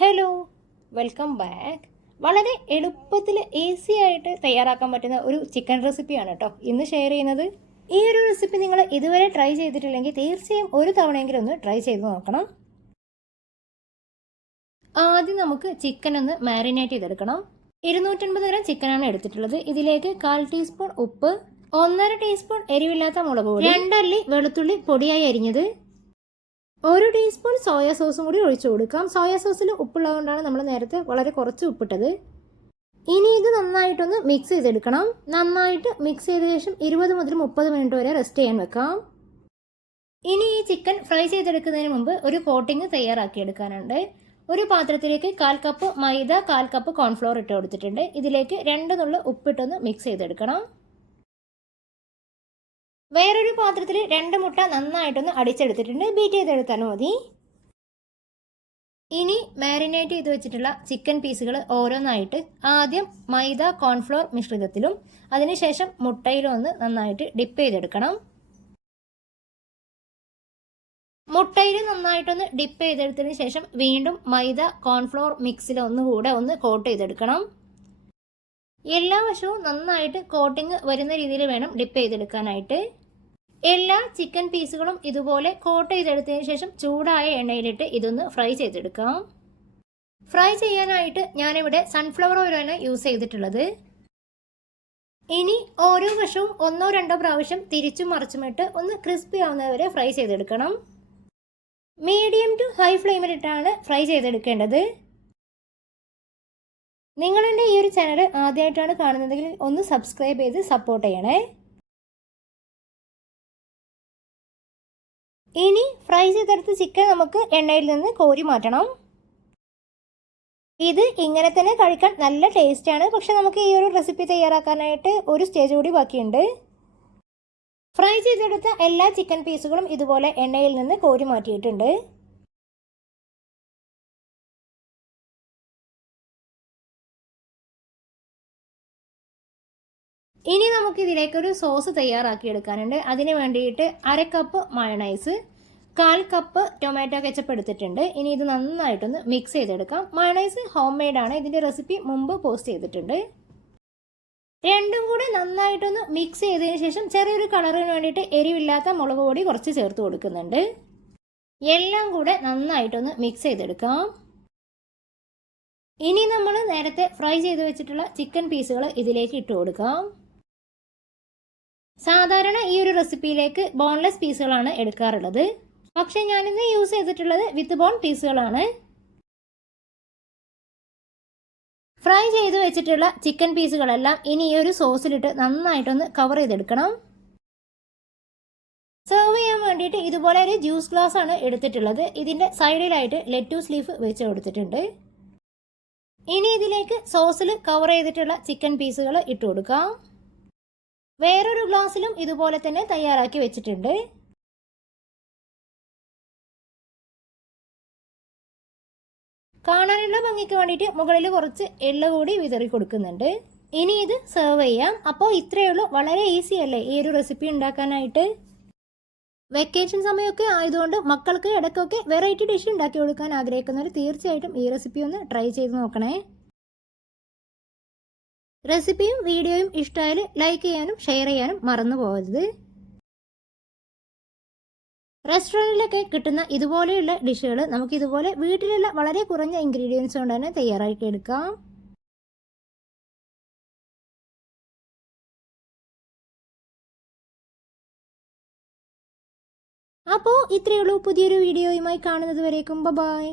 Hello welcome back വളരെ എളുപ്പത്തിൽ easy ആയിട്ട് തയ്യാറാക്കാൻ പറ്റുന്ന ഒരു ചിക്കൻ റെസിപ്പിയാണ് കേട്ടോ ഇന്ന് ഷെയർ ചെയ്യുന്നത് ഈ ഒരു റെസിപ്പി നിങ്ങൾ ഇതുവരെ ട്രൈ ചെയ്തിട്ടില്ലെങ്കിൽ തീർച്ചയായും ഒരു തവണയെങ്കിലും ഒന്ന് ട്രൈ ചെയ്ത് നോക്കണം. ആദ്യം നമുക്ക് ചിക്കൻ ഒന്ന് മാരിനേറ്റ് ചെയ്തെടുക്കണം. ഇരുന്നൂറ്റൻപത് ഗ്രാം ചിക്കൻ ആണ് എടുത്തിട്ടുള്ളത്. ഇതിലേക്ക് കാൽ ടീസ്പൂൺ ഉപ്പ് ഒന്നര ടീസ്പൂൺ എരിവില്ലാത്ത മുളക് പൊടി രണ്ടല്ലി വെളുത്തുള്ളി പൊടിയായി അരിഞ്ഞത്. ഒരു ടീസ്പൂൺ സോയാ സോസും കൂടി ഒഴിച്ചു കൊടുക്കാം. സോയാ സോസിൽ ഉപ്പുള്ളതുകൊണ്ടാണ് നമ്മൾ നേരത്തെ വളരെ കുറച്ച് ഉപ്പിട്ടത്. ഇനി ഇത് നന്നായിട്ടൊന്ന് മിക്സ് ചെയ്തെടുക്കണം. നന്നായിട്ട് മിക്സ് ചെയ്ത ശേഷം ഇരുപത് മുതൽ മുപ്പത് മിനിറ്റ് വരെ റെസ്റ്റ് ചെയ്യാൻ വെക്കാം. ഇനി ഈ ചിക്കൻ ഫ്രൈ ചെയ്തെടുക്കുന്നതിന് മുമ്പ് ഒരു കോട്ടിംഗ് തയ്യാറാക്കിയെടുക്കാനുണ്ട് ഒരു പാത്രത്തിലേക്ക് കാൽ കപ്പ് മൈദ കാൽ കപ്പ് കോൺഫ്ലോർ ഇട്ട് കൊടുത്തിട്ടുണ്ട്. ഇതിലേക്ക് രണ്ട് നുള്ള ഉപ്പിട്ടൊന്ന് മിക്സ് ചെയ്തെടുക്കണം. വേറൊരു പാത്രത്തിൽ രണ്ട് മുട്ട നന്നായിട്ടൊന്ന് അടിച്ചെടുത്തിട്ടുണ്ട്. ബീറ്റ് ചെയ്തെടുത്താൽ മതി. ഇനി മാരിനേറ്റ് ചെയ്ത് വെച്ചിട്ടുള്ള ചിക്കൻ പീസുകൾ ഓരോന്നായിട്ട് ആദ്യം മൈദ കോൺഫ്ലോർ മിശ്രിതത്തിലും അതിനുശേഷം മുട്ടയിലും ഒന്ന് നന്നായിട്ട് ഡിപ്പ് ചെയ്തെടുക്കണം. മുട്ടയിൽ നന്നായിട്ടൊന്ന് ഡിപ്പ് ചെയ്തെടുത്തതിന് ശേഷം വീണ്ടും മൈദ കോൺഫ്ലോർ മിക്സിൽ ഒന്നുകൂടെ ഒന്ന് കോട്ട് ചെയ്തെടുക്കണം. എല്ലാ വശവും നന്നായിട്ട് കോട്ടിങ് വരുന്ന രീതിയിൽ വേണം ഡിപ്പ് ചെയ്തെടുക്കാനായിട്ട്. എല്ലാ ചിക്കൻ പീസുകളും ഇതുപോലെ കോട്ട് ചെയ്തെടുത്തതിന് ശേഷം ചൂടായ എണ്ണയിലിട്ട് ഇതൊന്ന് ഫ്രൈ ചെയ്തെടുക്കാം. ഫ്രൈ ചെയ്യാനായിട്ട് ഞാനിവിടെ സൺഫ്ലവർ ഓയിലാണ് യൂസ് ചെയ്തിട്ടുള്ളത്. ഇനി ഓരോ വശവും ഒന്നോ രണ്ടോ പ്രാവശ്യം തിരിച്ചും മറിച്ചുമിട്ട് ഒന്ന് ക്രിസ്പി ആവുന്നവരെ ഫ്രൈ ചെയ്തെടുക്കണം. മീഡിയം ടു ഹൈ ഫ്ലെയിമിലിട്ടാണ് ഫ്രൈ ചെയ്തെടുക്കേണ്ടത്. നിങ്ങളെന്റെ ഈ ഒരു ചാനൽ ആദ്യമായിട്ടാണ് കാണുന്നതെങ്കിൽ ഒന്ന് സബ്സ്ക്രൈബ് ചെയ്ത് സപ്പോർട്ട് ചെയ്യണേ. ഇനി ഫ്രൈ ചെയ്തെടുത്ത ചിക്കൻ നമുക്ക് എണ്ണയിൽ നിന്ന് കോരി മാറ്റണം. ഇത് ഇങ്ങനെ തന്നെ കഴിക്കാൻ നല്ല ടേസ്റ്റാണ് പക്ഷെ നമുക്ക് ഈ ഒരു റെസിപ്പി തയ്യാറാക്കാനായിട്ട് ഒരു സ്റ്റേജ് കൂടി ബാക്കിയുണ്ട്. ഫ്രൈ ചെയ്തെടുത്ത എല്ലാ ചിക്കൻ പീസുകളും ഇതുപോലെ എണ്ണയിൽ നിന്ന് കോരി മാറ്റിയിട്ടുണ്ട്. ഇനി നമുക്ക് ഇതിലേക്കൊരു സോസ് തയ്യാറാക്കി എടുക്കാനുണ്ട് അതിന് വേണ്ടിയിട്ട് അര കപ്പ് മയണൈസ് കാൽ കപ്പ് ടൊമാറ്റോ കെച്ചപ്പ് എടുത്തിട്ടുണ്ട്. ഇനി ഇത് നന്നായിട്ടൊന്ന് മിക്സ് ചെയ്തെടുക്കാം. മയണൈസ് ഹോം മെയ്ഡാണ് ഇതിന്റെ റെസിപ്പി മുമ്പ് പോസ്റ്റ് ചെയ്തിട്ടുണ്ട്. രണ്ടും കൂടി നന്നായിട്ടൊന്ന് മിക്സ് ചെയ്തതിന് ശേഷം ചെറിയൊരു കളറിന് വേണ്ടിയിട്ട് എരിവില്ലാത്ത മുളക് പൊടി കുറച്ച് ചേർത്ത് കൊടുക്കുന്നുണ്ട്. എല്ലാം കൂടെ നന്നായിട്ടൊന്ന് മിക്സ് ചെയ്തെടുക്കാം. ഇനി നമ്മൾ നേരത്തെ ഫ്രൈ ചെയ്ത് വെച്ചിട്ടുള്ള ചിക്കൻ പീസുകൾ ഇതിലേക്ക് ഇട്ട് കൊടുക്കാം. സാധാരണ ഈ ഒരു റെസിപ്പിയിലേക്ക് ബോൺലെസ് പീസുകളാണ് എടുക്കാറുള്ളത്. പക്ഷെ ഞാനിന്ന് യൂസ് ചെയ്തിട്ടുള്ളത് വിത്ത് ബോൺ പീസുകളാണ്. ഫ്രൈ ചെയ്ത് വെച്ചിട്ടുള്ള ചിക്കൻ പീസുകളെല്ലാം ഇനി ഈ ഒരു സോസിലിട്ട് നന്നായിട്ടൊന്ന് കവർ ചെയ്തെടുക്കണം. സെർവ് ചെയ്യാൻ വേണ്ടിയിട്ട് ഇതുപോലെ ഒരു ജ്യൂസ് ഗ്ലാസ് ആണ് എടുത്തിട്ടുള്ളത്. ഇതിന്റെ സൈഡിലായിട്ട് ലെറ്റൂസ് ലീഫ് വെച്ച് കൊടുത്തിട്ടുണ്ട്. ഇനി ഇതിലേക്ക് സോസിൽ കവർ ചെയ്തിട്ടുള്ള ചിക്കൻ പീസുകൾ ഇട്ട് കൊടുക്കാം. വേറൊരു ഗ്ലാസ്സിലും ഇതുപോലെ തന്നെ തയ്യാറാക്കി വെച്ചിട്ടുണ്ട്. കാണാനുള്ള ഭംഗിക്ക് വേണ്ടിയിട്ട് മുകളിൽ കുറച്ച് എള്ള കൂടി വിതറി കൊടുക്കുന്നുണ്ട്. ഇനി ഇത് സെർവ് ചെയ്യാം. അപ്പോൾ ഇത്രയേ ഉള്ളൂ. വളരെ ഈസി അല്ലേ ഈ ഒരു റെസിപ്പി ഉണ്ടാക്കാനായിട്ട്? വെക്കേഷൻ സമയമൊക്കെ ആയതുകൊണ്ട് മക്കൾക്ക് ഇടയ്ക്കൊക്കെ വെറൈറ്റി ഡിഷ് ഉണ്ടാക്കി കൊടുക്കാൻ ആഗ്രഹിക്കുന്നവർ തീർച്ചയായിട്ടും ഈ റെസിപ്പി ഒന്ന് ട്രൈ ചെയ്ത് നോക്കണേ. റെസിപ്പിയും വീഡിയോയും ഇഷ്ടമായാൽ ലൈക്ക് ചെയ്യാനും ഷെയർ ചെയ്യാനും മറന്നു പോകരുത്. റെസ്റ്റോറന്റിലൊക്കെ കിട്ടുന്ന ഇതുപോലെയുള്ള ഡിഷുകൾ നമുക്ക് ഇതുപോലെ വീട്ടിലുള്ള വളരെ കുറഞ്ഞ ഇൻഗ്രീഡിയൻസ് കൊണ്ട് തന്നെ തയ്യാറാക്കി എടുക്കാം. അപ്പോൾ ഇത്രയേ ഉള്ളൂ. പുതിയൊരു വീഡിയോയുമായി കാണുന്നത് വരേക്കും. ബൈ